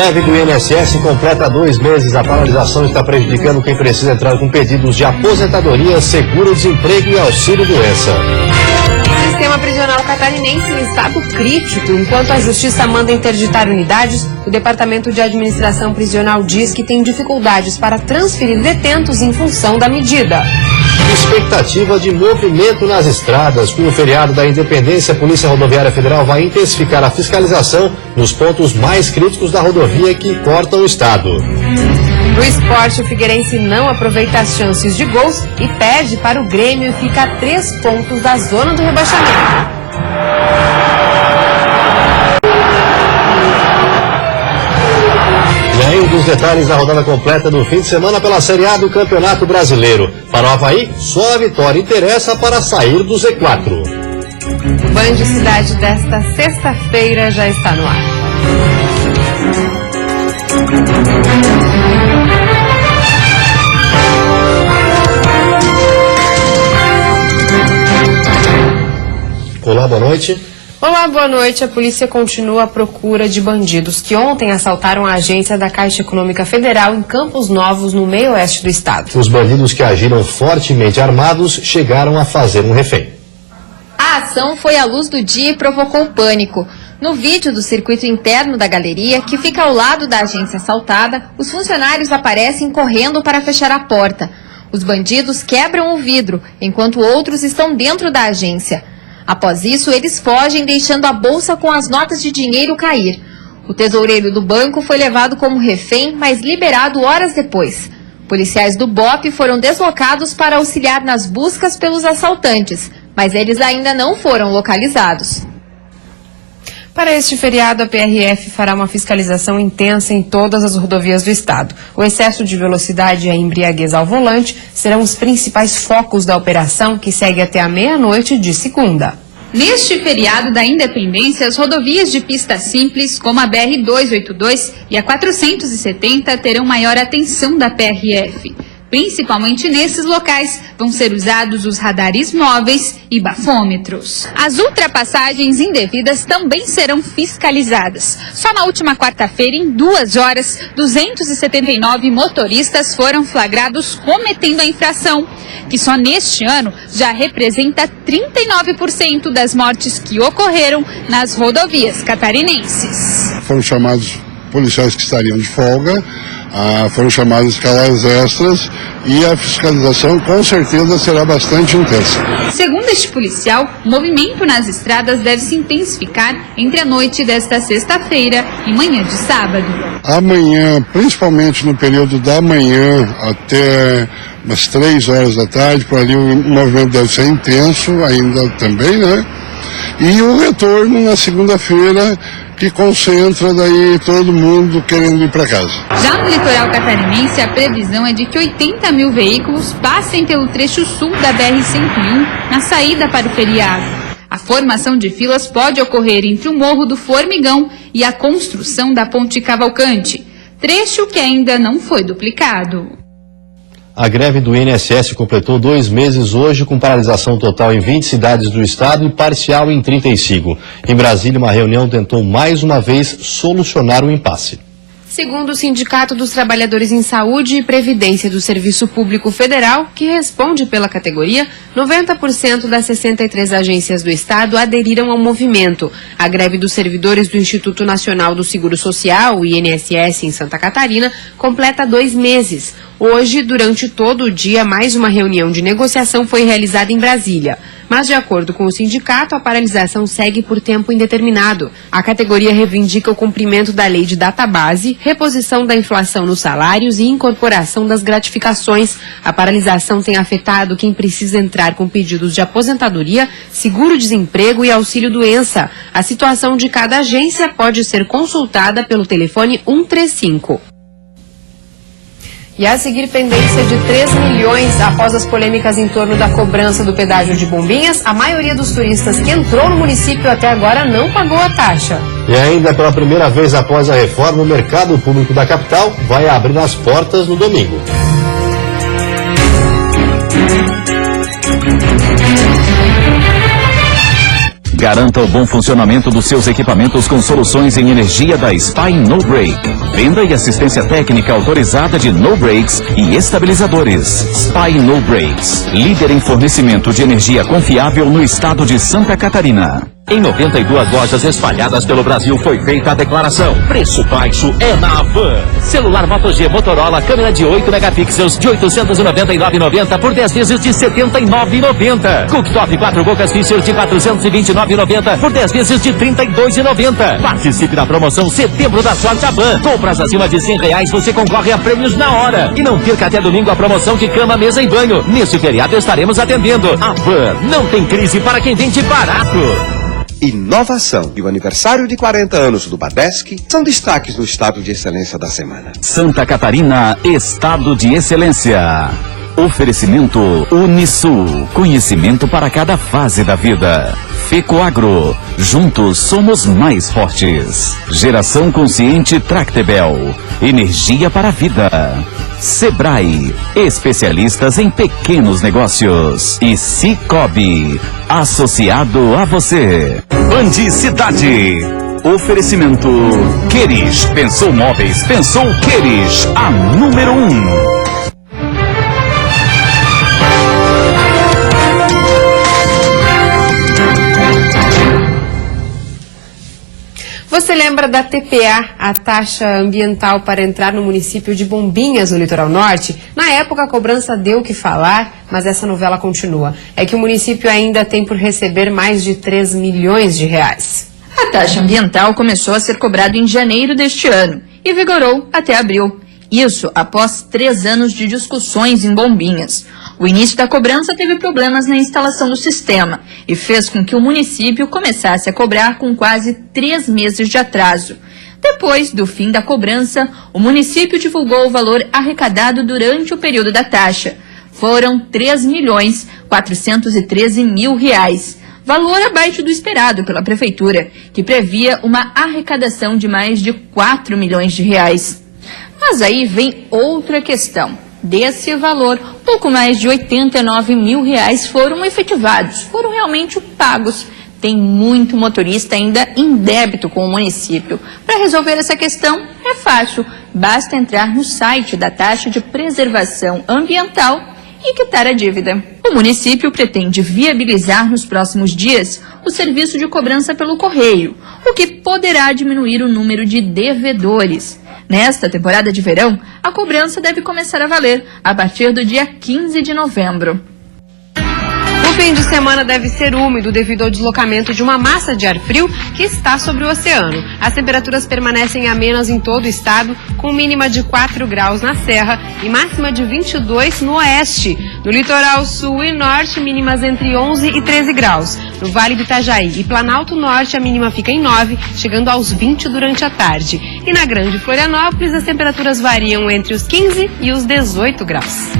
Greve do INSS completa 2 meses. A paralisação está prejudicando quem precisa entrar com pedidos de aposentadoria, seguro-desemprego e auxílio-doença. O sistema prisional catarinense em estado crítico. Enquanto a Justiça manda interditar unidades, o Departamento de Administração Prisional diz que tem dificuldades para transferir detentos em função da medida. Expectativa de movimento nas estradas. Com o feriado da Independência, a Polícia Rodoviária Federal vai intensificar a fiscalização nos pontos mais críticos da rodovia que cortam o estado. No esporte, o Figueirense não aproveita as chances de gols e perde para o Grêmio e fica a 3 pontos da zona do rebaixamento. E aí, um dos detalhes da rodada completa do fim de semana pela Série A do Campeonato Brasileiro. Para o Avaí, só a vitória interessa para sair do Z4. O Band Cidade desta sexta-feira já está no ar. Olá, boa noite. Olá, boa noite. A polícia continua à procura de bandidos que ontem assaltaram a agência da Caixa Econômica Federal em Campos Novos, no meio-oeste do estado. Os bandidos que agiram fortemente armados chegaram a fazer um refém. A ação foi à luz do dia e provocou pânico. No vídeo do circuito interno da galeria, que fica ao lado da agência assaltada, os funcionários aparecem correndo para fechar a porta. Os bandidos quebram o vidro, enquanto outros estão dentro da agência. Após isso, eles fogem, deixando a bolsa com as notas de dinheiro cair. O tesoureiro do banco foi levado como refém, mas liberado horas depois. Policiais do BOP foram deslocados para auxiliar nas buscas pelos assaltantes, mas eles ainda não foram localizados. Para este feriado, a PRF fará uma fiscalização intensa em todas as rodovias do estado. O excesso de velocidade e a embriaguez ao volante serão os principais focos da operação, que segue até a meia-noite de segunda. Neste feriado da Independência, as rodovias de pista simples, como a BR-282 e a 470, terão maior atenção da PRF. Principalmente nesses locais vão ser usados os radares móveis e bafômetros. As ultrapassagens indevidas também serão fiscalizadas. Só na última quarta-feira, em 2 horas, 279 motoristas foram flagrados cometendo a infração, que só neste ano já representa 39% das mortes que ocorreram nas rodovias catarinenses. Foram chamados policiais que estariam de folga. Foram chamadas escalas extras e a fiscalização com certeza será bastante intensa. Segundo este policial, o movimento nas estradas deve se intensificar entre a noite desta sexta-feira e manhã de sábado. Amanhã, principalmente no período da manhã até umas 3 horas da tarde, por ali o movimento deve ser intenso ainda também, né? E o retorno na segunda-feira, que concentra daí todo mundo querendo ir para casa. Já no litoral catarinense, a previsão é de que 80 mil veículos passem pelo trecho sul da BR-101 na saída para o feriado. A formação de filas pode ocorrer entre o Morro do Formigão e a construção da Ponte Cavalcante, trecho que ainda não foi duplicado. A greve do INSS completou 2 meses hoje, com paralisação total em 20 cidades do estado e parcial em 35. Em Brasília, uma reunião tentou mais uma vez solucionar o impasse. Segundo o Sindicato dos Trabalhadores em Saúde e Previdência do Serviço Público Federal, que responde pela categoria, 90% das 63 agências do estado aderiram ao movimento. A greve dos servidores do Instituto Nacional do Seguro Social, o INSS, em Santa Catarina, completa 2 meses. Hoje, durante todo o dia, mais uma reunião de negociação foi realizada em Brasília. Mas, de acordo com o sindicato, a paralisação segue por tempo indeterminado. A categoria reivindica o cumprimento da lei de database, reposição da inflação nos salários e incorporação das gratificações. A paralisação tem afetado quem precisa entrar com pedidos de aposentadoria, seguro-desemprego e auxílio-doença. A situação de cada agência pode ser consultada pelo telefone 135. E a seguir, pendência de 3 milhões após as polêmicas em torno da cobrança do pedágio de Bombinhas, a maioria dos turistas que entrou no município até agora não pagou a taxa. E ainda pela primeira vez após a reforma, o mercado público da capital vai abrir as portas no domingo. Garanta o bom funcionamento dos seus equipamentos com soluções em energia da Spy No Break. Venda e assistência técnica autorizada de no brakes e estabilizadores. Spy No Brakes, líder em fornecimento de energia confiável no estado de Santa Catarina. Em 92 lojas espalhadas pelo Brasil foi feita a declaração: preço baixo é na Havan. Celular Moto G Motorola, câmera de 8 megapixels de R$ 899,90 por 10 vezes de R$ 79,90. Cooktop 4 bocas Fisher de R$ 429,90 por 10 vezes de R$ 32,90. Participe da promoção Setembro da Sorte Havan. Compras acima de R$100 você concorre a prêmios na hora. E não perca até domingo a promoção de cama, mesa e banho. Neste feriado estaremos atendendo. Havan, não tem crise para quem vende barato. Inovação e o aniversário de 40 anos do Badesc são destaques no Estado de Excelência da semana. Santa Catarina, Estado de Excelência. Oferecimento Unisul, conhecimento para cada fase da vida. Fecoagro, juntos somos mais fortes. Geração Consciente Tractebel, energia para a vida. Sebrae, especialistas em pequenos negócios. E Cicobi, associado a você. Band Cidade. Oferecimento Queris. Pensou móveis, pensou Queris, a número 1. Você lembra da TPA, a taxa ambiental para entrar no município de Bombinhas, no litoral norte? Na época a cobrança deu o que falar, mas essa novela continua. É que o município ainda tem por receber mais de 3 milhões de reais. A taxa ambiental começou a ser cobrada em janeiro deste ano e vigorou até abril. Isso após 3 anos de discussões em Bombinhas. O início da cobrança teve problemas na instalação do sistema e fez com que o município começasse a cobrar com quase 3 meses de atraso. Depois do fim da cobrança, o município divulgou o valor arrecadado durante o período da taxa. Foram R$ 3.413.000, valor abaixo do esperado pela prefeitura, que previa uma arrecadação de mais de 4 milhões de reais. Mas aí vem outra questão. Desse valor, pouco mais de R$ 89.000 foram efetivados, foram realmente pagos. Tem muito motorista ainda em débito com o município. Para resolver essa questão, é fácil. Basta entrar no site da taxa de preservação ambiental e quitar a dívida. O município pretende viabilizar nos próximos dias o serviço de cobrança pelo correio, o que poderá diminuir o número de devedores. Nesta temporada de verão, a cobrança deve começar a valer a partir do dia 15 de novembro. O fim de semana deve ser úmido devido ao deslocamento de uma massa de ar frio que está sobre o oceano. As temperaturas permanecem amenas em todo o estado, com mínima de 4 graus na Serra e máxima de 22 no oeste. No litoral sul e norte, mínimas entre 11 e 13 graus. No Vale do Itajaí e Planalto Norte, a mínima fica em 9, chegando aos 20 durante a tarde. E na Grande Florianópolis, as temperaturas variam entre os 15 e os 18 graus.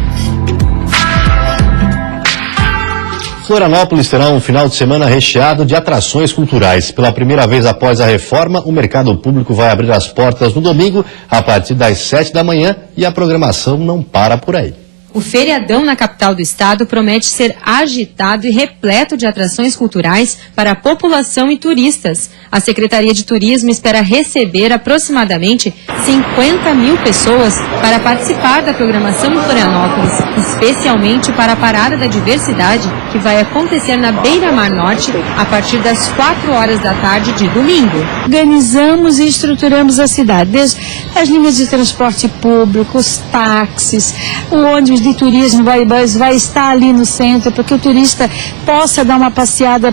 Florianópolis terá um final de semana recheado de atrações culturais. Pela primeira vez após a reforma, o mercado público vai abrir as portas no domingo, a partir das 7 da manhã, e a programação não para por aí. O feriadão na capital do estado promete ser agitado e repleto de atrações culturais para a população e turistas. A Secretaria de Turismo espera receber aproximadamente 50 mil pessoas para participar da programação em Florianópolis, especialmente para a Parada da Diversidade, que vai acontecer na Beira-Mar Norte a partir das 4 horas da tarde de domingo. Organizamos e estruturamos a cidade, desde as linhas de transporte público, os táxis, o ônibus de turismo vai estar ali no centro, para que o turista possa dar uma passeada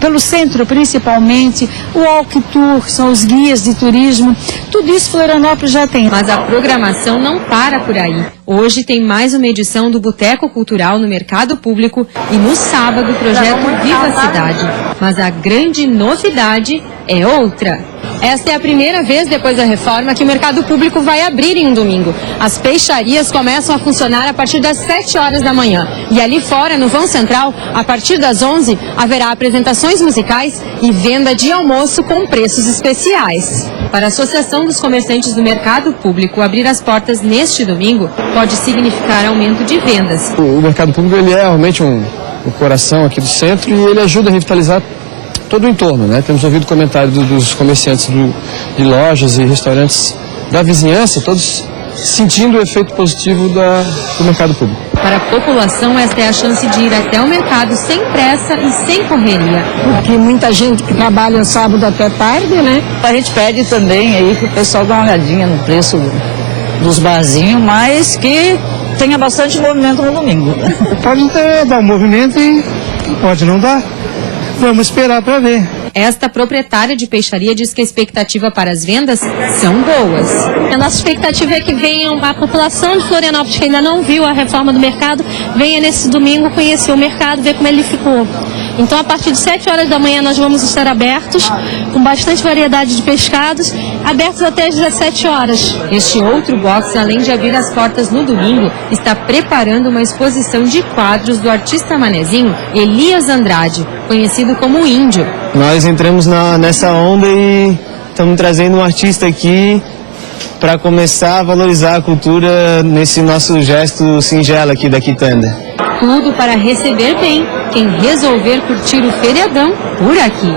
pelo centro, principalmente. O Walk Tour, são os guias de turismo, tudo isso Florianópolis já tem. Mas a programação não para por aí. Hoje tem mais uma edição do Boteco Cultural no Mercado Público e no sábado o projeto Viva a Cidade. Mas a grande novidade é outra. Esta é a primeira vez depois da reforma que o mercado público vai abrir em um domingo. As peixarias começam a funcionar a partir das 7 horas da manhã. E ali fora, no vão central, a partir das 11, haverá apresentações musicais e venda de almoço com preços especiais. Para a Associação dos Comerciantes do Mercado Público, abrir as portas neste domingo pode significar aumento de vendas. O mercado público ele é realmente o coração aqui do centro e ele ajuda a revitalizar todo o entorno, né? Temos ouvido comentários dos comerciantes de lojas e restaurantes da vizinhança, todos sentindo o efeito positivo do mercado público. Para a população, esta é a chance de ir até o mercado sem pressa e sem correria. Porque muita gente que trabalha sábado até tarde, né? A gente pede também aí que o pessoal dá uma olhadinha no preço dos barzinhos, mas que tenha bastante movimento no domingo. Pode dar um movimento e pode não dar. Vamos esperar para ver. Esta proprietária de peixaria diz que a expectativa para as vendas são boas. A nossa expectativa é que venha a população de Florianópolis, que ainda não viu a reforma do mercado, venha nesse domingo conhecer o mercado, ver como ele ficou. Então, a partir de 7 horas da manhã, nós vamos estar abertos, com bastante variedade de pescados, abertos até às 17 horas. Este outro box, além de abrir as portas no domingo, está preparando uma exposição de quadros do artista manezinho Elias Andrade, conhecido como Índio. Nós entramos nessa onda e estamos trazendo um artista aqui para começar a valorizar a cultura nesse nosso gesto singelo aqui da quitanda. Tudo para receber bem quem resolver curtir o feriadão por aqui.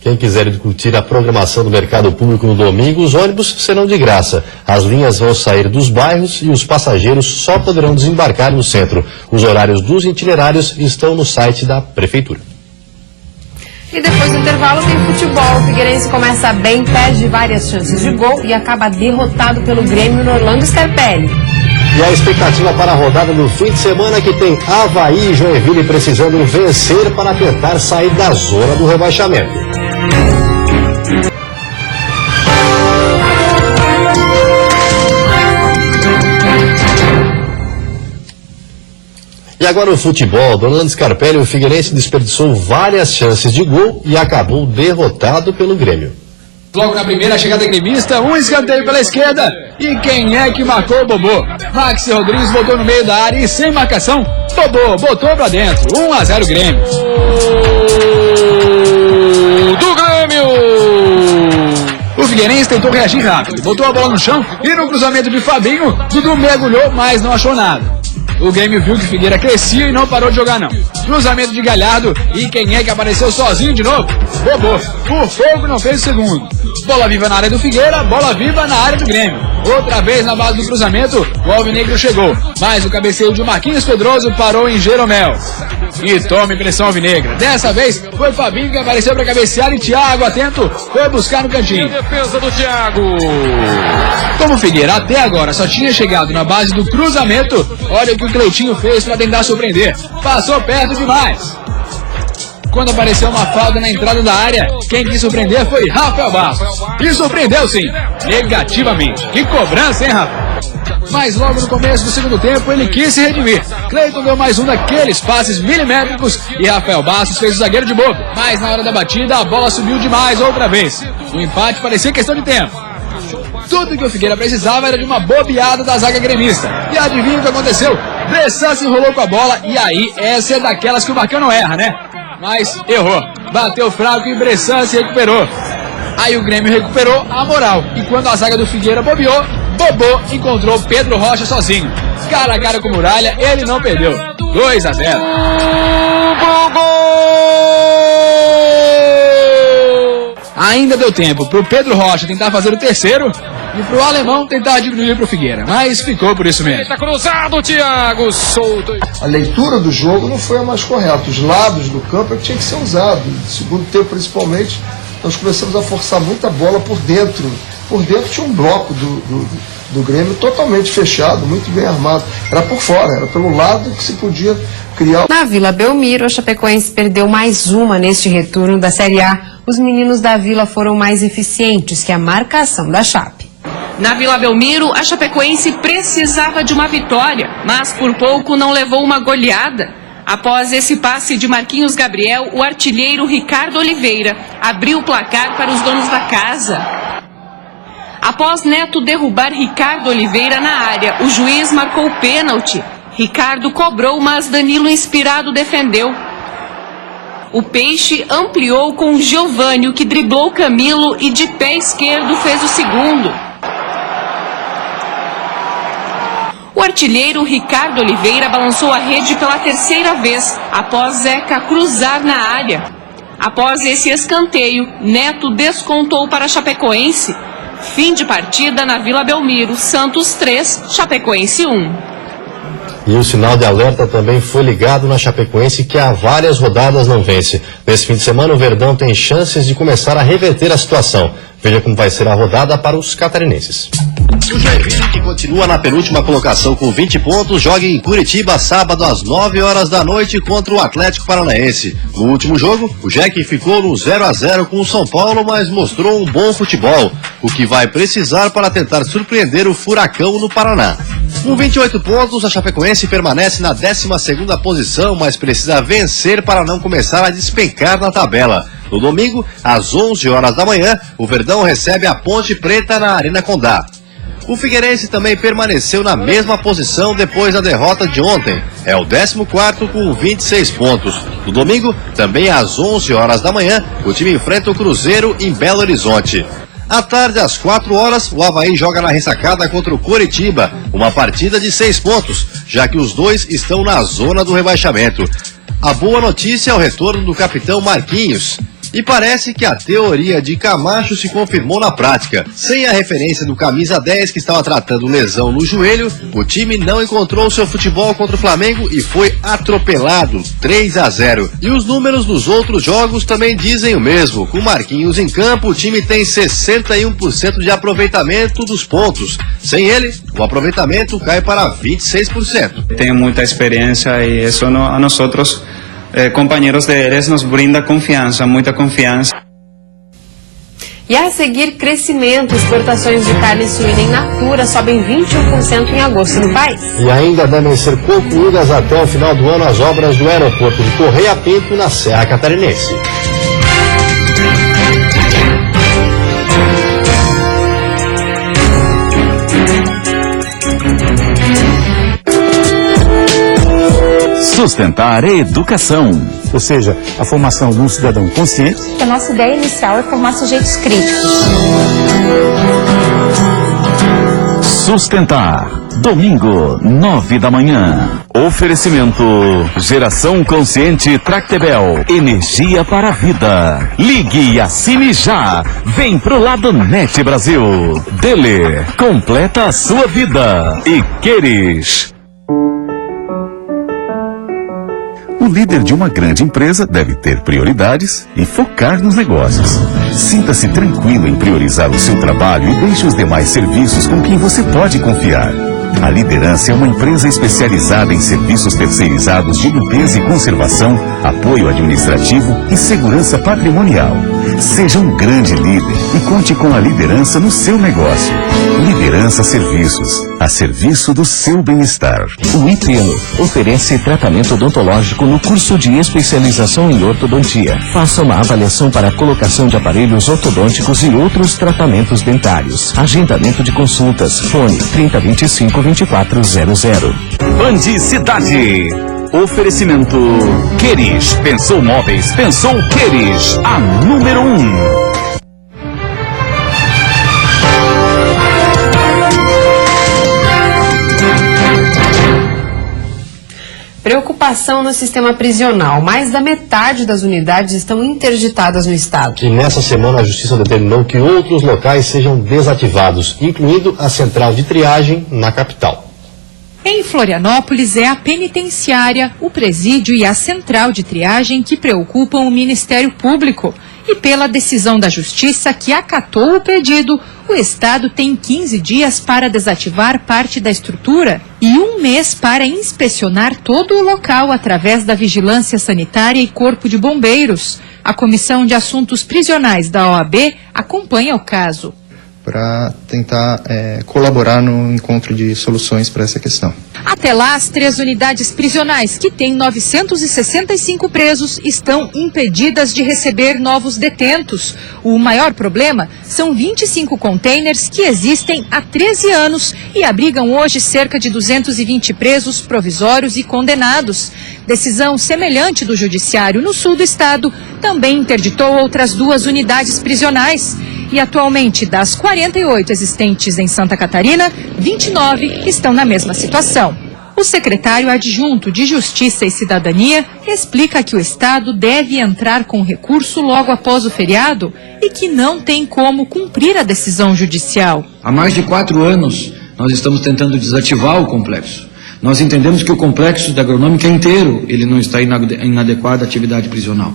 Quem quiser curtir a programação do mercado público no domingo, os ônibus serão de graça. As linhas vão sair dos bairros e os passageiros só poderão desembarcar no centro. Os horários dos itinerários estão no site da Prefeitura. E depois do intervalo tem futebol. O Figueirense começa bem, perde várias chances de gol e acaba derrotado pelo Grêmio no Orlando Scarpelli. E a expectativa para a rodada do fim de semana que tem Avaí e Joinville precisando vencer para tentar sair da zona do rebaixamento. E agora o futebol. Do Orlando Scarpelli, o Figueirense desperdiçou várias chances de gol e acabou derrotado pelo Grêmio. Logo na primeira chegada gremista, um escanteio pela esquerda. E quem é que marcou o Bobô? Maxi Rodrigues botou no meio da área e sem marcação, Bobô botou pra dentro. 1-0 Grêmio. Do Grêmio! O Figueirense tentou reagir rápido, botou a bola no chão e no cruzamento de Fabinho, Dudu mergulhou, mas não achou nada. O Grêmio viu que Figueira crescia e não parou de jogar não. Cruzamento de Galhardo e quem é que apareceu sozinho de novo? Bobô. Por fogo não fez o segundo. Bola viva na área do Figueira, bola viva na área do Grêmio. Outra vez na base do cruzamento, o Alvinegro chegou. Mas o cabeceio de Marquinhos Pedroso parou em Jeromel. E tome pressão alvinegra. Dessa vez foi Fabinho que apareceu para cabecear e Thiago, atento, foi buscar no cantinho. Defesa do Thiago. Como o Figueira até agora só tinha chegado na base do cruzamento, olha o que o Cleitinho fez para tentar surpreender. Passou perto demais. Quando apareceu uma falta na entrada da área, quem quis surpreender foi Rafael Bastos. E surpreendeu sim, negativamente. Que cobrança, hein, Rafa? Mas logo no começo do segundo tempo ele quis se redimir. Cleiton deu mais um daqueles passes milimétricos e Rafael Bastos fez o zagueiro de bobo. Mas na hora da batida a bola subiu demais outra vez. O empate parecia questão de tempo. Tudo que o Figueira precisava era de uma bobeada da zaga gremista. E adivinha o que aconteceu? Bressan se enrolou com a bola e aí essa é daquelas que o Marcão não erra, né? Mas errou. Bateu fraco e Bressan se recuperou. Aí o Grêmio recuperou a moral. E quando a zaga do Figueira bobeou, Bobô encontrou Pedro Rocha sozinho. Cara a cara com Muralha, ele não perdeu. 2-0. Ainda deu tempo pro Pedro Rocha tentar fazer o terceiro e pro alemão tentar diminuir pro Figueira, mas ficou por isso mesmo. Tá cruzado, Thiago, solto. A leitura do jogo não foi a mais correta. Os lados do campo é que tinha que ser usado. No segundo tempo, principalmente, nós começamos a forçar muita bola por dentro. Por dentro tinha um bloco do Grêmio totalmente fechado, muito bem armado. Era por fora, era pelo lado que se podia criar. Na Vila Belmiro, a Chapecoense perdeu mais uma neste retorno da Série A. Os meninos da Vila foram mais eficientes que a marcação da Chape. Na Vila Belmiro, a Chapecoense precisava de uma vitória, mas por pouco não levou uma goleada. Após esse passe de Marquinhos Gabriel, o artilheiro Ricardo Oliveira abriu o placar para os donos da casa. Após Neto derrubar Ricardo Oliveira na área, o juiz marcou o pênalti. Ricardo cobrou, mas Danilo, inspirado, defendeu. O Peixe ampliou com Giovânio, que driblou Camilo e de pé esquerdo fez o segundo. O artilheiro Ricardo Oliveira balançou a rede pela terceira vez, após Zeca cruzar na área. Após esse escanteio, Neto descontou para a Chapecoense. Fim de partida na Vila Belmiro, Santos 3, Chapecoense 1. E o sinal de alerta também foi ligado na Chapecoense, que há várias rodadas não vence. Nesse fim de semana, o Verdão tem chances de começar a reverter a situação. Veja como vai ser a rodada para os catarinenses. O Joinville, que continua na penúltima colocação com 20 pontos, joga em Curitiba sábado às 9 horas da noite contra o Atlético Paranaense. No último jogo, o Jack ficou no 0-0 com o São Paulo, mas mostrou um bom futebol, o que vai precisar para tentar surpreender o Furacão no Paraná. Com 28 pontos, a Chapecoense permanece na 12ª posição, mas precisa vencer para não começar a despencar na tabela. No domingo, às 11 horas da manhã, o Verdão recebe a Ponte Preta na Arena Condá. O Figueirense também permaneceu na mesma posição depois da derrota de ontem. É o 14º com 26 pontos. No domingo, também às 11 horas da manhã, o time enfrenta o Cruzeiro em Belo Horizonte. À tarde, às 4 horas, o Avaí joga na ressacada contra o Coritiba, uma partida de 6 pontos, já que os dois estão na zona do rebaixamento. A boa notícia é o retorno do capitão Marquinhos. E parece que a teoria de Camacho se confirmou na prática. Sem a referência do camisa 10 que estava tratando lesão no joelho, o time não encontrou seu futebol contra o Flamengo e foi atropelado 3-0. E os números dos outros jogos também dizem o mesmo. Com Marquinhos em campo, o time tem 61% de aproveitamento dos pontos. Sem ele, o aproveitamento cai para 26%. Tenho muita experiência e isso a nós companheiros deles nos brinda confiança, muita confiança. E a seguir, crescimento. Exportações de carne suína in natura sobem 21% em agosto no país. E ainda devem ser concluídas até o final do ano as obras do aeroporto de Correia Pinto, na Serra Catarinense. Sustentar educação. Ou seja, a formação de um cidadão consciente. A nossa ideia inicial é formar sujeitos críticos. Sustentar. Domingo, 9 da manhã. Oferecimento. Geração Consciente Tractebel. Energia para a vida. Ligue e assine já. Vem pro lado Net Brasil. Dele. Completa a sua vida. E Queres. O líder de uma grande empresa deve ter prioridades e focar nos negócios. Sinta-se tranquilo em priorizar o seu trabalho e deixe os demais serviços com quem você pode confiar. A Liderança é uma empresa especializada em serviços terceirizados de limpeza e conservação, apoio administrativo e segurança patrimonial. Seja um grande líder e conte com a Liderança no seu negócio. Liderança Serviços, a serviço do seu bem-estar. O IPENO oferece tratamento odontológico no curso de especialização em ortodontia. Faça uma avaliação para a colocação de aparelhos ortodônticos e outros tratamentos dentários. Agendamento de consultas. Fone 3025-2400. Band Cidade. Oferecimento Queres. Pensou móveis, pensou Queres. A número 1. Preocupação no sistema prisional. Mais da metade das unidades estão interditadas no estado. E nessa semana a Justiça determinou que outros locais sejam desativados, incluindo a central de triagem na capital. Em Florianópolis, é a penitenciária, o presídio e a central de triagem que preocupam o Ministério Público. E pela decisão da Justiça que acatou o pedido, o Estado tem 15 dias para desativar parte da estrutura e 1 mês para inspecionar todo o local através da Vigilância Sanitária e Corpo de Bombeiros. A Comissão de Assuntos Prisionais da OAB acompanha o caso. Para tentar colaborar no encontro de soluções para essa questão. Até lá, as 3 unidades prisionais, que têm 965 presos, estão impedidas de receber novos detentos. O maior problema são 25 containers que existem há 13 anos e abrigam hoje cerca de 220 presos provisórios e condenados. Decisão semelhante do Judiciário no sul do estado também interditou outras 2 unidades prisionais. E atualmente, das 48 existentes em Santa Catarina, 29 estão na mesma situação. O secretário adjunto de Justiça e Cidadania explica que o Estado deve entrar com recurso logo após o feriado e que não tem como cumprir a decisão judicial. Há mais de 4 anos, nós estamos tentando desativar o complexo. Nós entendemos que o complexo da agronômica inteiro, ele não está inadequado à atividade prisional.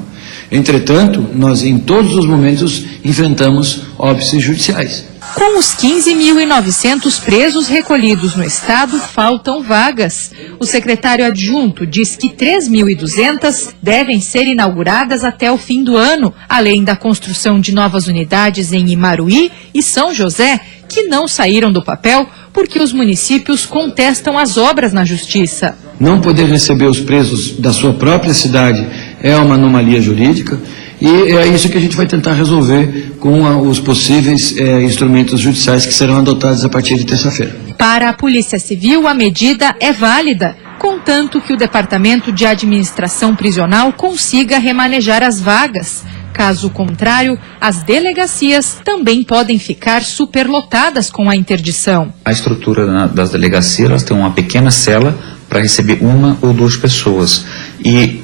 Entretanto, nós em todos os momentos enfrentamos óbices judiciais. Com os 15.900 presos recolhidos no estado, faltam vagas. O secretário adjunto diz que 3.200 devem ser inauguradas até o fim do ano, além da construção de novas unidades em Imaruí e São José, que não saíram do papel porque os municípios contestam as obras na justiça. Não poder receber os presos da sua própria cidade é uma anomalia jurídica. E é isso que a gente vai tentar resolver com os possíveis instrumentos judiciais que serão adotados a partir de terça-feira. Para a Polícia Civil, a medida é válida, contanto que o Departamento de Administração Prisional consiga remanejar as vagas. Caso contrário, as delegacias também podem ficar superlotadas com a interdição. A estrutura das delegacias, elas têm uma pequena cela para receber 1 ou 2 pessoas. E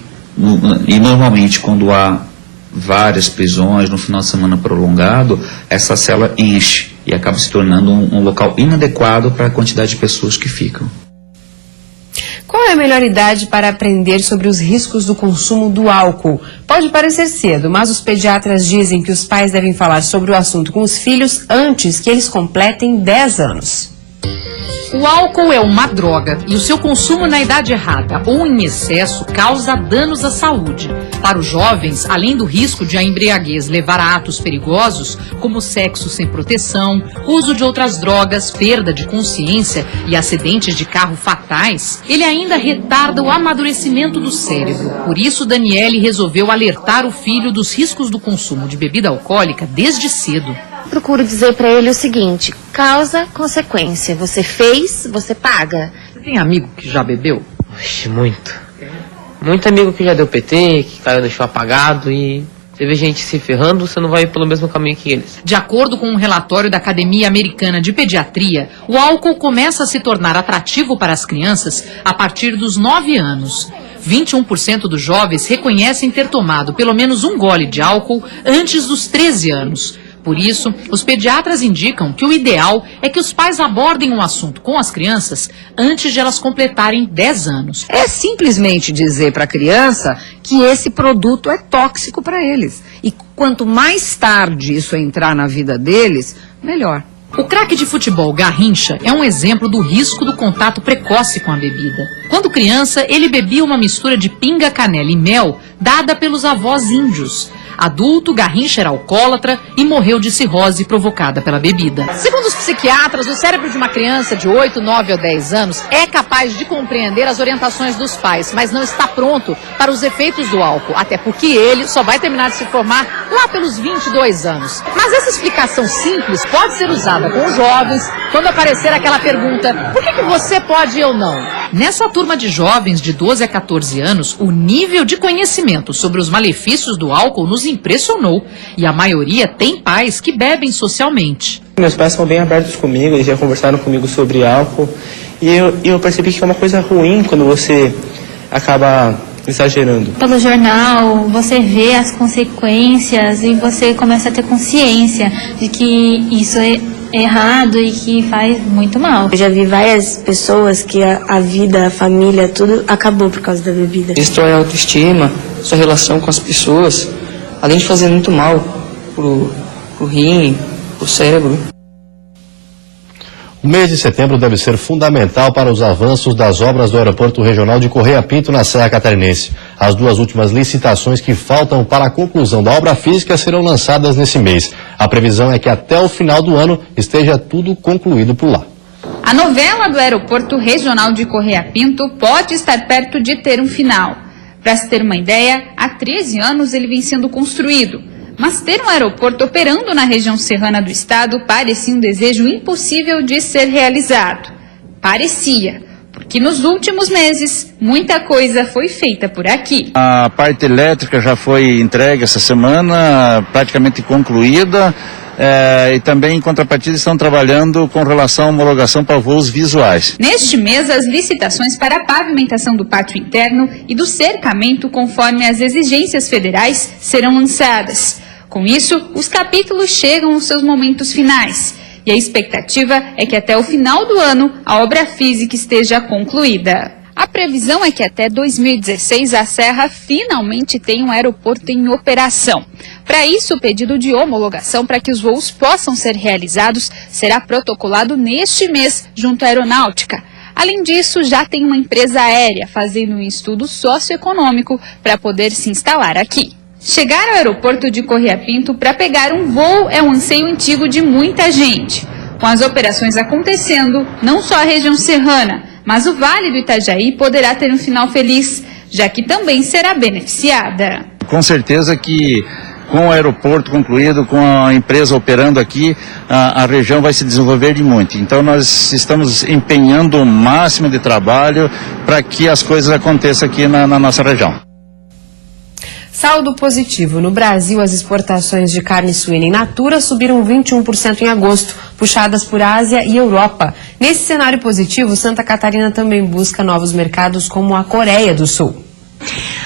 normalmente, quando há várias prisões no final de semana prolongado, essa cela enche e acaba se tornando um local inadequado para a quantidade de pessoas que ficam. Qual é a melhor idade para aprender sobre os riscos do consumo do álcool? Pode parecer cedo, mas os pediatras dizem que os pais devem falar sobre o assunto com os filhos antes que eles completem 10 anos. O álcool é uma droga e o seu consumo na idade errada ou em excesso causa danos à saúde. Para os jovens, além do risco de a embriaguez levar a atos perigosos, como sexo sem proteção, uso de outras drogas, perda de consciência e acidentes de carro fatais, ele ainda retarda o amadurecimento do cérebro. Por isso, Daniele resolveu alertar o filho dos riscos do consumo de bebida alcoólica desde cedo. Procuro dizer para ele o seguinte: causa, consequência. Você fez, você paga. Você tem amigo que já bebeu? Oxe, muito. Muito amigo que já deu PT, que caiu, deixou apagado e você vê gente se ferrando, você não vai pelo mesmo caminho que eles. De acordo com um relatório da Academia Americana de Pediatria, o álcool começa a se tornar atrativo para as crianças a partir dos 9 anos. 21% dos jovens reconhecem ter tomado pelo menos um gole de álcool antes dos 13 anos. Por isso, os pediatras indicam que o ideal é que os pais abordem o assunto com as crianças antes de elas completarem 10 anos. É simplesmente dizer para a criança que esse produto é tóxico para eles. E quanto mais tarde isso entrar na vida deles, melhor. O craque de futebol Garrincha é um exemplo do risco do contato precoce com a bebida. Quando criança, ele bebia uma mistura de pinga, canela e mel dada pelos avós índios. Adulto, Garrincha era alcoólatra e morreu de cirrose provocada pela bebida. Segundo os psiquiatras, o cérebro de uma criança de 8, 9 ou 10 anos é capaz de compreender as orientações dos pais, mas não está pronto para os efeitos do álcool, até porque ele só vai terminar de se formar lá pelos 22 anos. Mas essa explicação simples pode ser usada com os jovens quando aparecer aquela pergunta: por que você pode e eu não? Nessa turma de jovens de 12 a 14 anos, o nível de conhecimento sobre os malefícios do álcool nos impressionou. E a maioria tem pais que bebem socialmente. Meus pais são bem abertos comigo, eles já conversaram comigo sobre álcool. E eu percebi que é uma coisa ruim quando você acaba exagerando. Pelo jornal, você vê as consequências e você começa a ter consciência de que isso é errado e que faz muito mal. Eu já vi várias pessoas que a vida, a família, tudo acabou por causa da bebida. Destrói a autoestima, sua relação com as pessoas, além de fazer muito mal pro rim, pro cérebro. O mês de setembro deve ser fundamental para os avanços das obras do Aeroporto Regional de Correia Pinto, na Serra Catarinense. As 2 últimas licitações que faltam para a conclusão da obra física serão lançadas nesse mês. A previsão é que até o final do ano esteja tudo concluído por lá. A novela do Aeroporto Regional de Correia Pinto pode estar perto de ter um final. Para se ter uma ideia, há 13 anos ele vem sendo construído. Mas ter um aeroporto operando na região serrana do estado parecia um desejo impossível de ser realizado. Parecia, porque nos últimos meses muita coisa foi feita por aqui. A parte elétrica já foi entregue essa semana, praticamente concluída. e também, em contrapartida, estão trabalhando com relação à homologação para voos visuais. Neste mês, as licitações para a pavimentação do pátio interno e do cercamento, conforme as exigências federais, serão lançadas. Com isso, os capítulos chegam aos seus momentos finais. E a expectativa é que até o final do ano a obra física esteja concluída. A previsão é que até 2016 a Serra finalmente tenha um aeroporto em operação. Para isso, o pedido de homologação para que os voos possam ser realizados será protocolado neste mês junto à Aeronáutica. Além disso, já tem uma empresa aérea fazendo um estudo socioeconômico para poder se instalar aqui. Chegar ao aeroporto de Correia Pinto para pegar um voo é um anseio antigo de muita gente. Com as operações acontecendo, não só a região serrana, mas o Vale do Itajaí poderá ter um final feliz, já que também será beneficiada. Com certeza que com o aeroporto concluído, com a empresa operando aqui, a região vai se desenvolver de muito. Então nós estamos empenhando o máximo de trabalho para que as coisas aconteçam aqui na nossa região. Saldo positivo. No Brasil, as exportações de carne suína in natura subiram 21% em agosto, puxadas por Ásia e Europa. Nesse cenário positivo, Santa Catarina também busca novos mercados como a Coreia do Sul.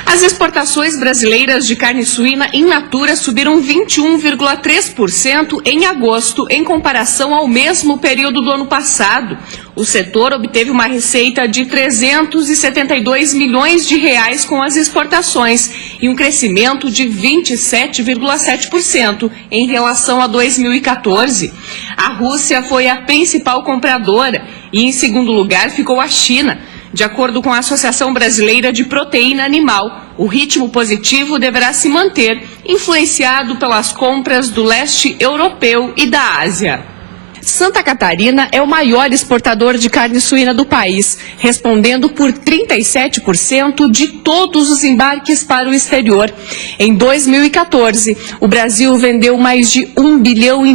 As exportações brasileiras de carne suína in natura subiram 21,3% em agosto, em comparação ao mesmo período do ano passado. O setor obteve uma receita de 372 milhões de reais com as exportações e um crescimento de 27,7% em relação a 2014. A Rússia foi a principal compradora e, em segundo lugar, ficou a China. De acordo com a Associação Brasileira de Proteína Animal, o ritmo positivo deverá se manter, influenciado pelas compras do leste europeu e da Ásia. Santa Catarina é o maior exportador de carne suína do país, respondendo por 37% de todos os embarques para o exterior. Em 2014, o Brasil vendeu mais de $1,5 bilhão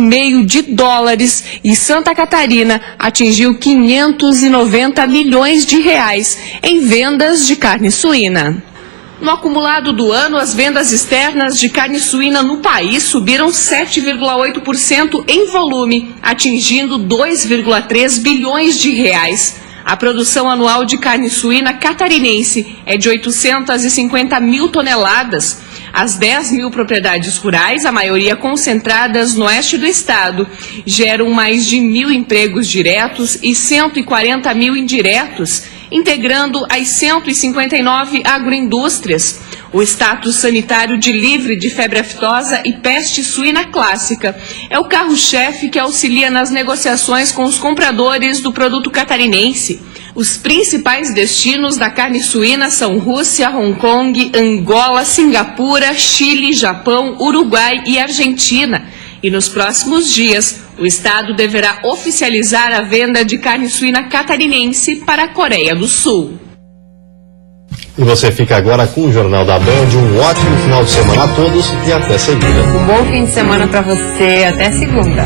e Santa Catarina atingiu 590 milhões de reais em vendas de carne suína. No acumulado do ano, as vendas externas de carne suína no país subiram 7,8% em volume, atingindo 2,3 bilhões de reais. A produção anual de carne suína catarinense é de 850 mil toneladas. As 10 mil propriedades rurais, a maioria concentradas no oeste do estado, geram mais de 1.000 empregos diretos e 140 mil indiretos, integrando as 159 agroindústrias. O status sanitário de livre de febre aftosa e peste suína clássica é o carro-chefe que auxilia nas negociações com os compradores do produto catarinense. Os principais destinos da carne suína são Rússia, Hong Kong, Angola, Singapura, Chile, Japão, Uruguai e Argentina. E nos próximos dias, o estado deverá oficializar a venda de carne suína catarinense para a Coreia do Sul. E você fica agora com o Jornal da Band. Um ótimo final de semana a todos e até segunda. Um bom fim de semana para você. Até segunda.